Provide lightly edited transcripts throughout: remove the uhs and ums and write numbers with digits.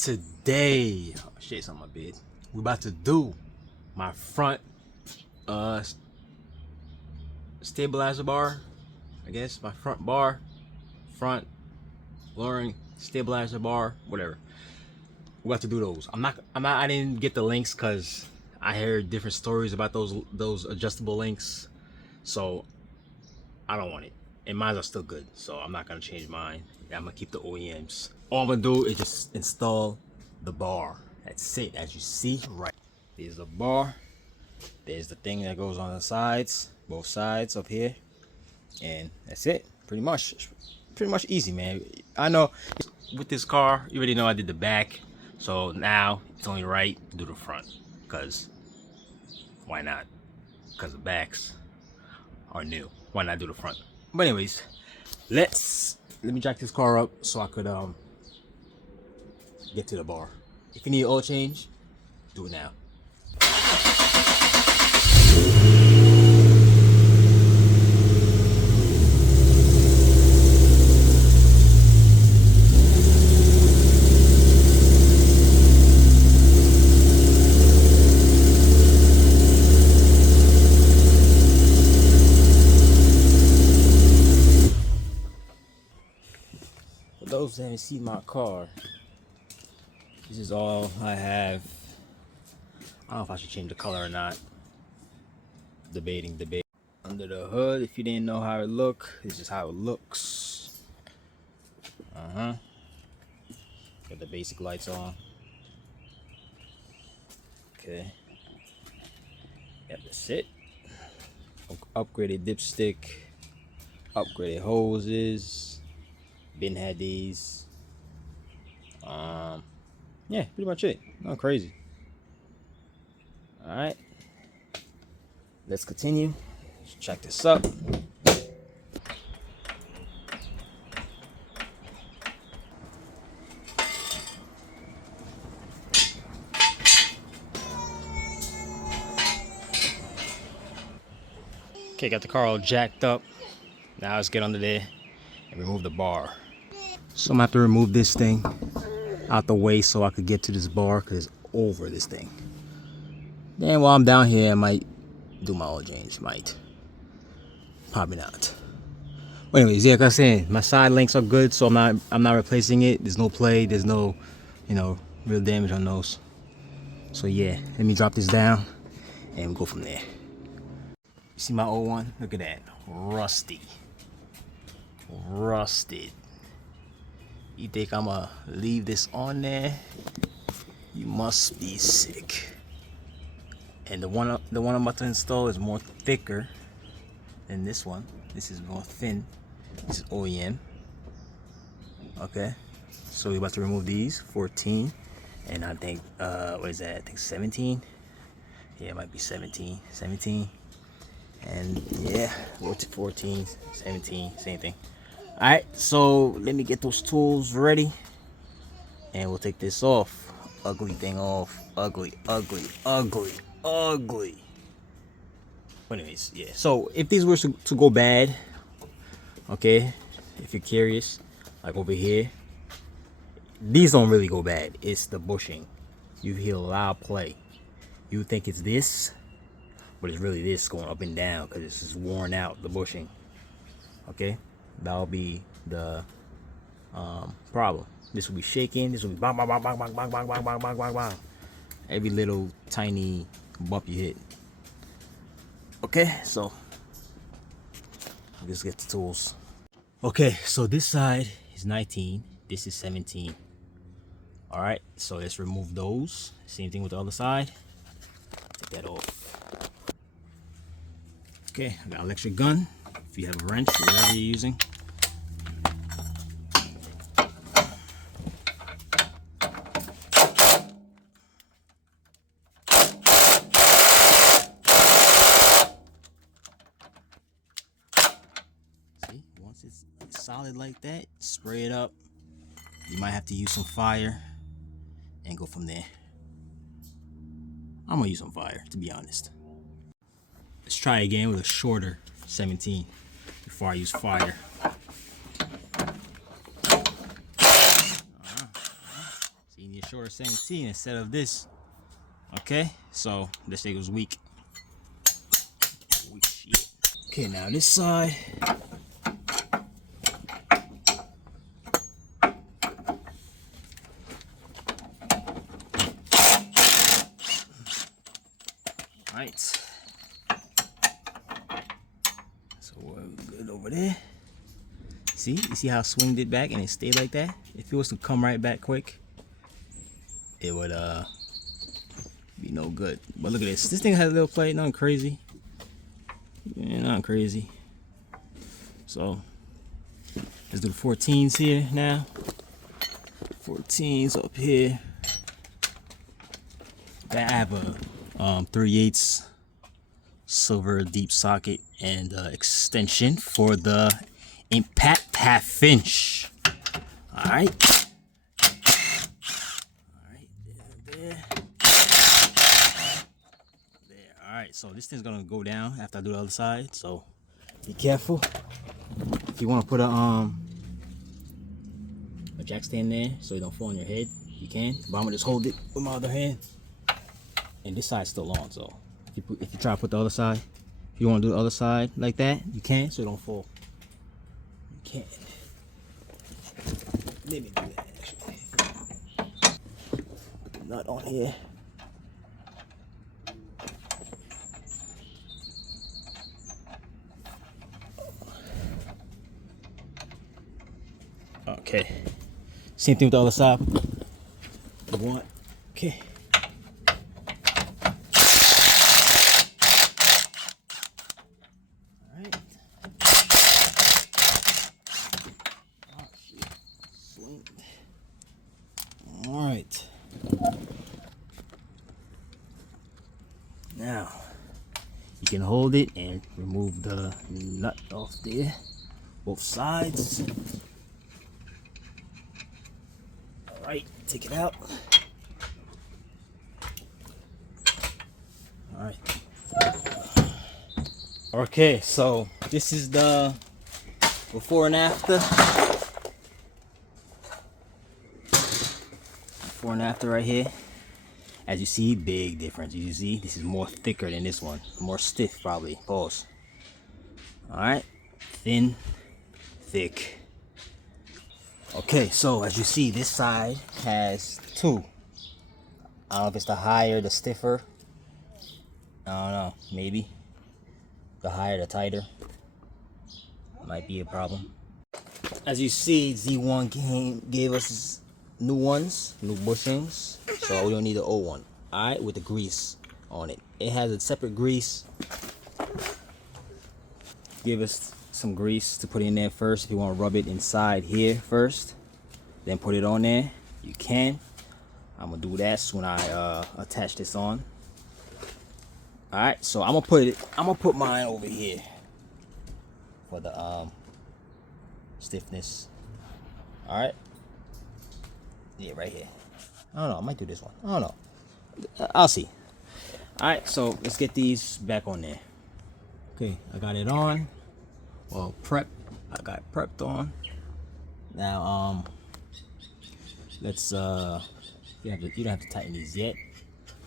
Today, oh, shit's on my bed. We're about to do my front stabilizer bar. I guess my front bar, front lowering stabilizer bar, whatever. We're about to do those. I didn't get the links because I heard different stories about those adjustable links, so I don't want it. And mine are still good, so I'm not gonna change mine. I'm gonna keep the OEMs. All I'm gonna do is just install the bar. That's it. As you see, right there's the bar. There's the thing that goes on the sides, both sides up here, and that's it. Pretty much easy, man. I know with this car, you already know I did the back, so now it's only right to do the front. Cause why not? Because the backs are new. Why not do the front? But anyways, let me jack this car up so I could get to the bar. If you need oil change, do it now. For those who haven't seen my car, this is all I have. I don't know if I should change the color or not. Debating. Under the hood, if you didn't know how it looked, this is how it looks. Got the basic lights on. Okay. Got that's it. Upgraded dipstick. Upgraded hoses. Been had these. Yeah, pretty much it. Not crazy. All right, let's continue. Let's check this up. Okay, got the car all jacked up. Now let's get under there and remove the bar. So I'm gonna have to remove this thing out the way so I could get to this bar because it's over this thing. Then while I'm down here, I might do my oil change. Probably not. But anyways, yeah, like I was saying, my side links are good, so I'm not replacing it. There's no play, there's no, real damage on those. So yeah, let me drop this down and we'll go from there. You see my old one? Look at that. Rusty. Rusted. You think I'm gonna leave this on there? You must be sick. And the one I'm about to install is more thicker than this one. This is more thin. This is OEM. Okay, so we're about to remove these 14, and I think what is that? I think 17. Yeah, it might be 17. And yeah, 14, 17, same thing. All right, so let me get those tools ready, and we'll take this off. Ugly thing off. Ugly. But anyways, yeah. So if these were to go bad, okay, if you're curious, like over here, these don't really go bad. It's the bushing. You hear a loud play. You think it's this, but it's really this going up and down because it's just worn out, the bushing. Okay, that'll be the problem. This will be shaking. This will be bang, bang, bang, bang, bang, bang, bang, bang, bang, bang, bang. Every little tiny bump you hit. Okay, so let's get the tools. Okay, so this side is 19. This is 17. All right, so let's remove those. Same thing with the other side. Take that off. Okay, I got an electric gun. If you have a wrench or whatever you're using. See, once it's solid like that, spray it up. You might have to use some fire and go from there. I'm gonna use some fire, to be honest. Let's try again with a shorter 17 before I use fire. See, a shorter 17 instead of this. Okay, so this thing was weak. Weak shit. Okay, now this side. Alright. So we're good over there. See? You see how I swinged it back and it stayed like that? If it was to come right back quick, it would be no good. But look at this. This thing has a little plate, nothing crazy. Yeah, nothing crazy. So let's do the 14s here now. 14s up here. I have a 3/8 silver deep socket and extension for the impact half-inch. All right. There. All right. So this thing's gonna go down after I do the other side. So be careful. If you want to put a jack stand there so it don't fall on your head, you can. But I'm gonna just hold it with my other hand. And this side's still on, so if you try to put the other side, if you want to do the other side like that, you can, so it don't fall. You can. Let me do that actually. Put the nut on here. Okay. Same thing with the other side. One. Okay. Alright. Now you can hold it and remove the nut off there, both sides. Alright, take it out. Alright. Okay, so this is the before and after. Before and after right here. As you see, big difference. You see, this is more thicker than this one. More stiff probably. Pause. Alright. Thin, thick. Okay, so as you see, this side has two. I don't know if it's the higher, the stiffer. I don't know, maybe. The higher, the tighter. Might be a problem. As you see, Z1 gave us new ones, new bushings. So we don't need the old one. Alright, with the grease on it. It has a separate grease. Give us some grease to put in there first. If you want to rub it inside here first, then put it on there, you can. I'm gonna do that when I attach this on. Alright, so I'm gonna put mine over here for the stiffness. Alright. Yeah, right here. I don't know, I might do this one. I don't know. I'll see. Alright, so let's get these back on there. Okay, I got it on. Well, I got it prepped on. Now, let's you don't have to tighten these yet.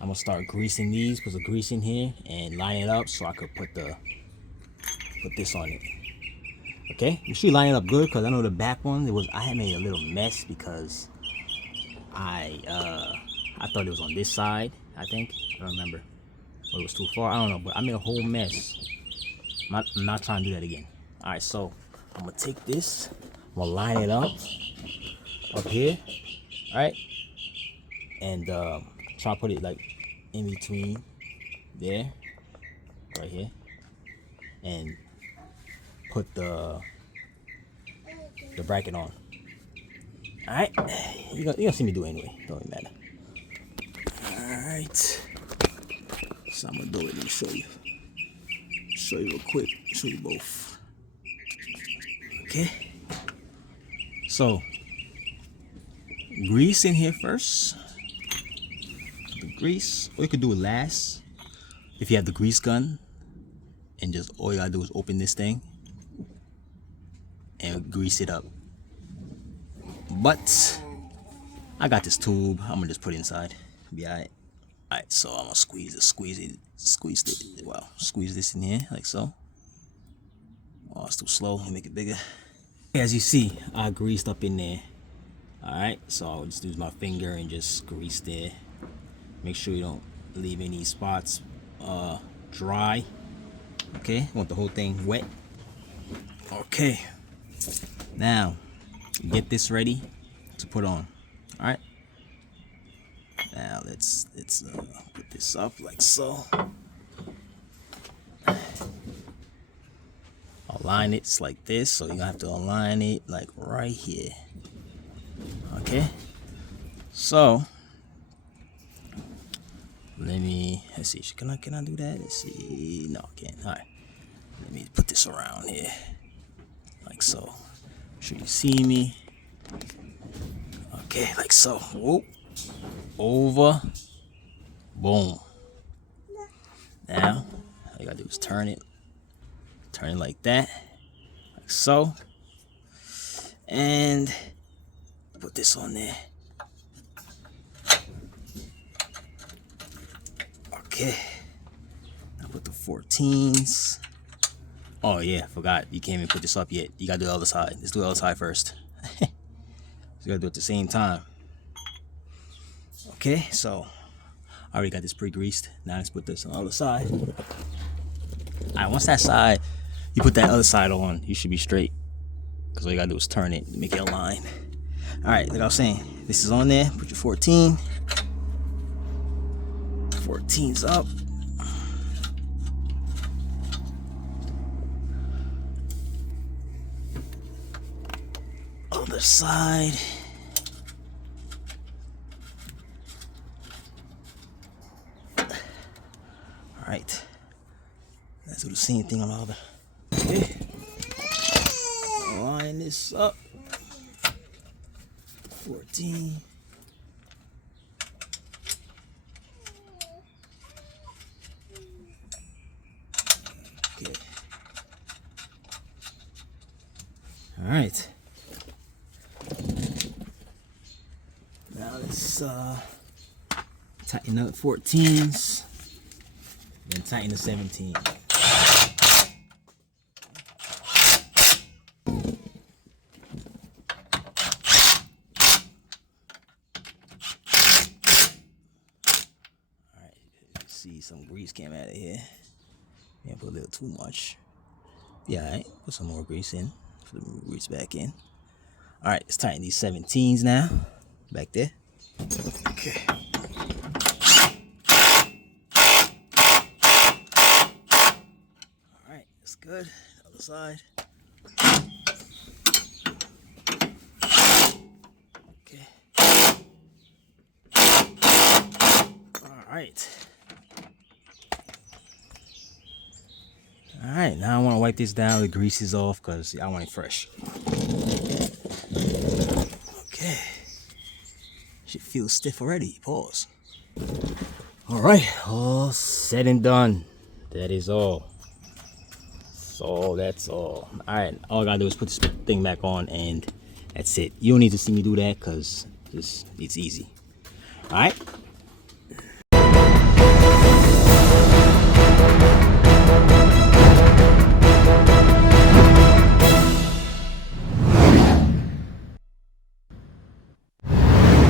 I'm gonna start greasing these, put some grease in here and line it up so I could put this on it. Okay, make sure you line it up good, because I know the back one, I had made a little mess because I thought it was on this side. I think, I don't remember, or it was too far, I don't know, but I made a whole mess. I'm not trying to do that again. All right, so I'm gonna take this, I'm gonna line it up here, all right, and try to put it like in between there, right here, and put the bracket on. All right, you're gonna see me do it anyway. Don't even matter. All right, so I'm gonna do it and show you. Show you real quick. Show you both. Okay. So grease in here first. The grease, or you could do it last if you have the grease gun, and just all you gotta do is open this thing and grease it up. But I got this tube. I'm gonna just put it inside. Be alright. Alright, so I'm gonna squeeze this in here like so. Oh, it's too slow. Let me make it bigger. As you see, I greased up in there. Alright, so I'll just use my finger and just grease there. Make sure you don't leave any spots dry. Okay, want the whole thing wet. Okay, now get this ready to put on. Alright, now let's put this up like so. Align it like this, so you have to align it like right here. Okay, so let's see, can I do that? Let's see. No, I can't. All right, let me put this around here like so. Make sure you see me. Okay, like so. Whoop. Over. Boom. Now all you gotta do is turn it like that, like so, and put this on there. Okay, now put the 14s. Oh yeah, forgot, you can't even put this up yet. You gotta do the other side. Let's do the other side first. So you gotta do it at the same time. Okay, so I already got this pre-greased. Now let's put this on the other side. Alright, once that side, you put that other side on, you should be straight. Because all you gotta do is turn it, make it align. Alright, like I was saying, this is on there. Put your 14. 14's up. Other side. Alright. Let's do the same thing on the other. Okay. Line this up. 14. Okay. All right. Now let's tighten up 14s, then tighten the 17. See, some grease came out of here. Yeah, put a little too much. Yeah, all right. Put some more grease in. Put the grease back in. All right, let's tighten these 17s now. Back there. Okay. All right, that's good. Other side. Okay. All right. Alright, now I want to wipe this down, the grease is off because I want it fresh. Okay. Should feel stiff already. Pause. Alright, all said and done. That is all. That's all. Alright, all I gotta do is put this thing back on and that's it. You don't need to see me do that because it's easy. Alright.